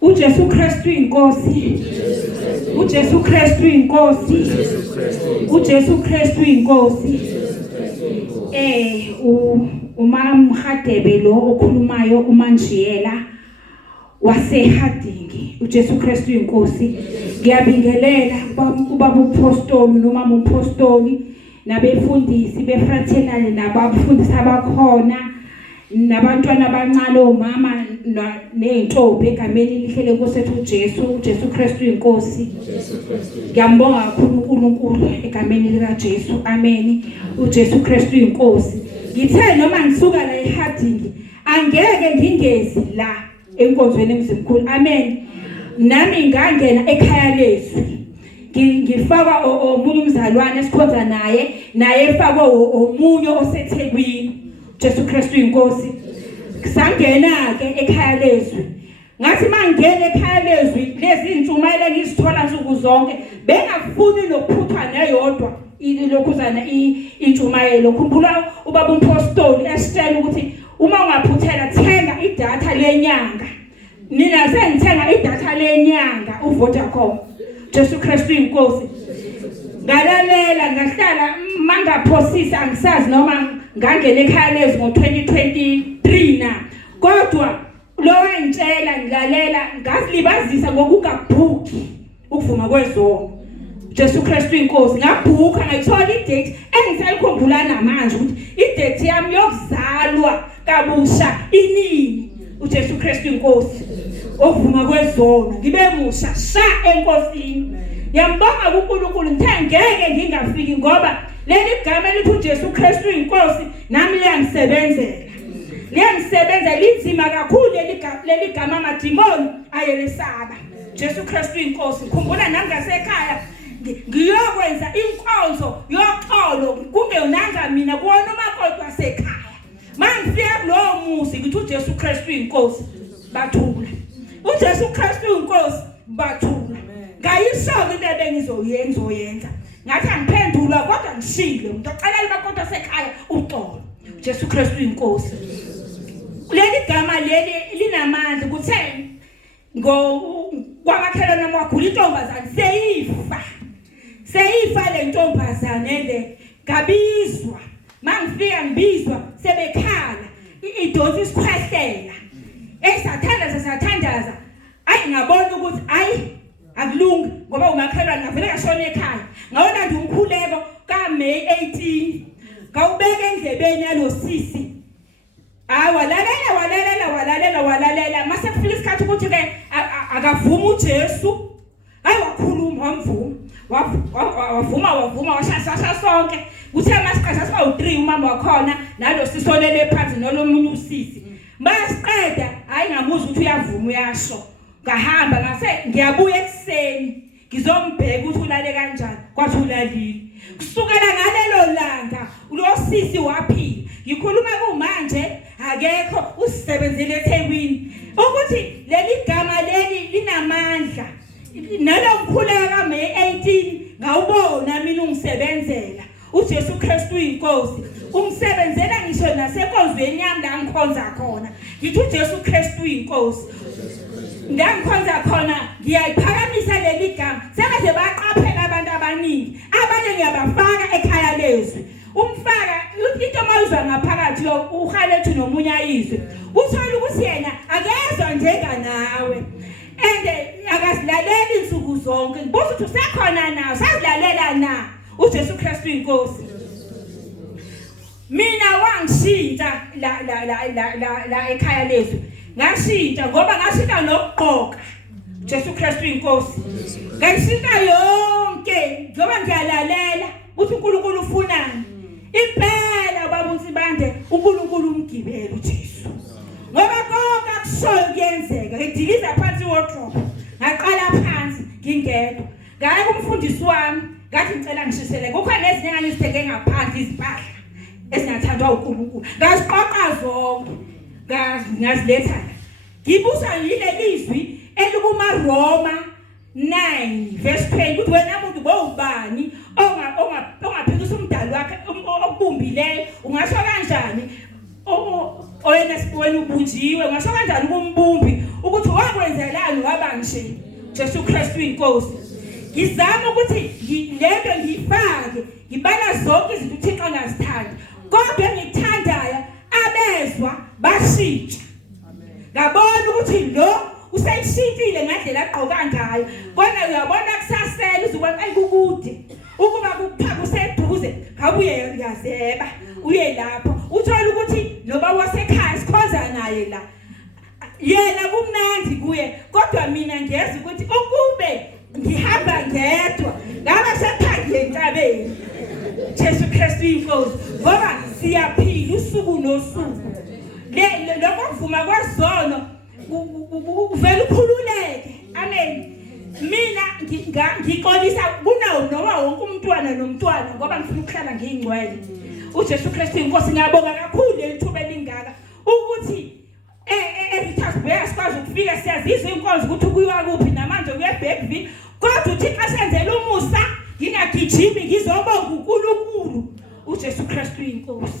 uJesu Kristu inkosi. uJesu Kristu inkosi. uJesu Kristu inkosi. Umama Hadebe lo okhulumayo uManjiyela waseHadingi. uJesu Kristu inkosi. Ngiyabingelela ubaba uPostoli nomama uPostoli nabefundisi befraternal nabafundisi abakhona nabantwana abancane omama nezintombi egameni lihlele nkosethu uJesu Kristu inkosi. Ngiyambonga kakhulu uNkulunkulu egameni lika Jesu. Amen. uJesu Kristu inkosi. Ngithe noma ngisuka la eHadingi angeke ngingezi la enkonzweni emzimkhulu. Amen. Nami ngangena ekhaya lezwi. Ngifaka omunye umzalwane esikhonza naye efakwa omunye oseThekwini. Jesu Kristu inkosi. Sangena ke ekhaya lezwi. Ngathi mangena ekhaya lezwi lezi intshumayelo ngizithola nsuku zonke bengafuni lokuphuthwa neyodwa ilokhuzana intshumayelo. Khumbula ubaba uPostoli esitshela ukuthi uma ungaphuthela thenga idatha lenyanga. Mina sengithenga idatha lenyanga uVodacom. Jesu Kristu inkosi. Ngalalela ngahlala mangaphosisa angisazi noma ngangena ekhaya lezi ngo2023 na. Kodwa lo wangitshela ngilalela ngazilibazisa ngokungabhuki ukuvuma kwezono. Jesu Kristu inkosi. Ngabhuka ngayithola idate engisayikhumbula namanje ukuthi idate yami yokuzalwa kabusha inini. uJesu Kristu inkosi. Okuvuma kwezono ngibe musha sha enkosini. Ngiyambonga uNkulunkulu ngithe ngeke ngingafiki ngoba leli gama elithi uJesu Kristu inkosi nami liyangisebenzela. Liyangisebenza linzima kakhulu leli gama amadimoni ayelesaba. Jesu Kristu inkosi. Khumbula nami ngasekhaya ngiyokwenza inkonzo yoxolo kungenanga mina kuwona umakoti wasekhaya. Mangifika kulowo muzi ngithi uJesu Kristu inkosi bathula. uJesu Kristu inkosi bathula. Ngayishoka into ebengizoyenza. Ngathi angiphendula kodwa ngishilo. Ngicela umakoti wasekhaya uxolo. Jesu Kristu inkosi. Leli gama leli linamandla ukuthi kwamakhelwane wagula intombazane seyifa le ntombazane le ngabizwa. Mangifika ngibizwa sebekhala idonsi isikhwehlela. Esathandaza ayi ngabona ukuthi akulungi ngoba umakhelwane ngavele ngashona ekhaya. Ngawona nje umkhuleko kaMay 18 ngawubeka endlebeni yalosisi. Walalela mase kufika isikhathi ukuthi ke akavuma uJesu. Wakhuluma wavuma washasha sonke. Kuthe masiqasha sibawu3 umama wakhona nalosisi olele phansi nolomunye usisi. Masiqeda ngamuza ukuthi uyavuma uyasho. Ngahamba ngase ngiyabuya ekseni ngizombheka ukuthi ulale kanjani. Kwathi ulalile. Kusukela ngalelo langa ulosisi waphila. Ngikhuluma kumanje akekho usisebenzele eThekwini ukuthi leli gama leli linamandla. Nalo mkhuleko kaMay 18 ngawubona mina ungisebenzela. uJesu Kristu inkosi ungisebenzela ngisho nasenkonzweni yami la ngikhonza khona. Ngithi uJesu Kristu inkosi. Ngikhonza khona ngiyayiphakamisa leli gama. Sengaze baqaphela abantu abaningi. Abanye ngiyabafaka ekhaya lezwi. Umfaka into mayizwa ngaphakathi uhalethu nomunye ayizwe. Uthola ukuthi yena akezwa njeka nawe. Akazilaleli insuku zonke. Ngibuza ukuthi usekhona nawe, sazilalela na uJesu Kristu inkosi. Mina wangishintsha la ekhaya lezwi. Ngashintsha ngoba ngashintsha nokugqoka. Jesu Kristu inkosi. Ngashintsha yonke ngoba ngiyalalela ukuthi uNkulunkulu ufunani. Impela baba uNsibande uNkulunkulu umgibela uJesu. Ngoba konke akushoyo kuyenzeka. Ngidiliza phansi wardrobe. Ngaqala phansi ngingedwa. Ngaye kumfundisi wami ngathi ngicela ngishisele. Kukhona ezinye ngizithenge ngaphansi izimpahla esingathandwa uNkulunkulu. Ngasiqoqa zonke. Ngaziletha. Ngibuza yileli izwi elikumaRoma 9 verse 20 ukuthi wena muntu bowubani ongaphikisa umdali wakhe okubumbileyo ungasho kanjani oyena sibona ubunjiwe ungasho kanjani kumbumbi ukuthi wakwenzelani kanje Jesu Kristu inkosi ngizama ukuthi lento ngifake ngibala zonke izinto uThixo angazithanda kodwa ngithandayo abezwa bashintsha ngabona ukuthi lo usayishintile ngendlela agqoka ngayo kodwa uyabona kusasela uzubona ayikukude ukuba kuphaka useduze abuye uyazeba uye lapho uthola ukuthi noba wasekhaya sikhonza naye la yena kumnandi kuye kodwa mina ngiyeza ukuthi ukube ngihamba ngedwa ngaba sephakile entabeni Jesu Kristu inkosi ngoba siyaphila usuku nosuku lokho kuvuma kwezono uvela ukhululeke amen mina ngixolisa kunawo noma wonke umntwana nomntwana ngoba ngifuna ukuhlala ngiyingcwele uJesu Kristu inkosi ngiyabonga kakhulu lethuba elingaka ukuthi eRichardsburg sikwazi ukufika siyazizwa inkonzo ukuthi kuyiwa kuphi namanje kuye Bergville kodwa uThixo asenzele umusa ngingagijimi ngizobonga uNkulunkulu uJesu Kristu inkosi